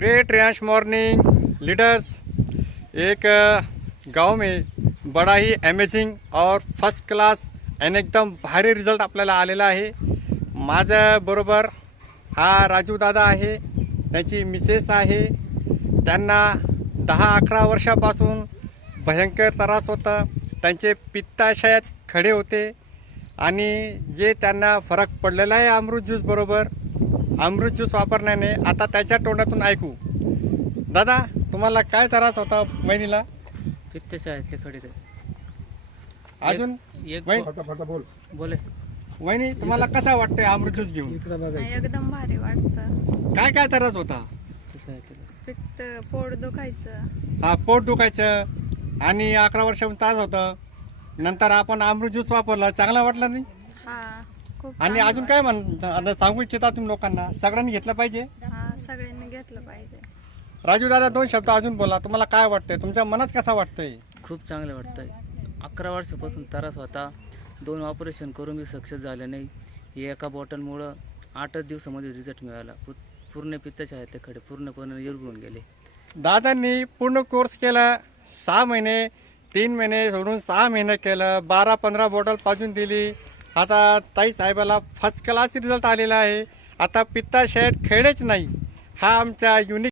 Great rash morning leaders. एक गांव में बड़ा ही अमेजिंग और फर्स्ट क्लास आणि एकदम भारी रिझल्ट आपल्याला आलेला आहे। माझ्या बरोबर हा राजू दादा आहे, त्याची मिसेस आहे। त्यांना 10-11 वर्षापासून भयंकर त्रास होता, त्यांचे पित्ताशयात खडे होते आणि जे त्यांना फरक पडलेला आहे अमृत ज्यूस बरोबर। अमृत ज्यूस वापरण्याने आता त्याच्या तोंडातून ऐकू। दादा, तुम्हाला काय त्रास होता महिनीला? पित्तशयातले खडे ते अजून एक बोले वहिनी, तुम्हाला कसा वाटतंय अमृत ज्यूस घेऊन? एकदम भारी वाटतं। काय काय त्रास होता? पित्त, पोट दुखायचं, हा, पोट दुखायचं आणि 11 वर्षापासून त्रास होतं। नंतर आपण अमृत ज्यूस वापरला, चांगला वाटला नाही? हा खूप आणि अजून काय आता सांगू इच्छिता तुम्ही लोकांना? सगळ्यांनी घेतलं पाहिजे? हा सगळ्यांनी घेतलं पाहिजे। राजू दादा, 2 शब्द अजून बोला। तुम्हाला काय वाटतंय? तुमच्या मनात कसा वाटतंय? खूप चांगलं वाटतंय। 11 वर्षापासून त्रास होता, 2 ऑपरेशन करून मी सक्सेस झाले नाही। हे एका बॉटलमुळं 8च दिवसामध्ये रिझल्ट मिळाला। पूर्ण पित्तशयातले खडे पूर्णपणे विरघळून गेले। दादांनी पूर्ण कोर्स केला, 6 महिने, 3 महिने सोडून 6 महिने केलं, 12-15 बॉटल पाजून दिली। आता ताई साहेबाला फर्स्ट क्लास रिझल्ट आलेला आहे। आता पित्ताशयात खडेच नाही। हा आमचा युनिक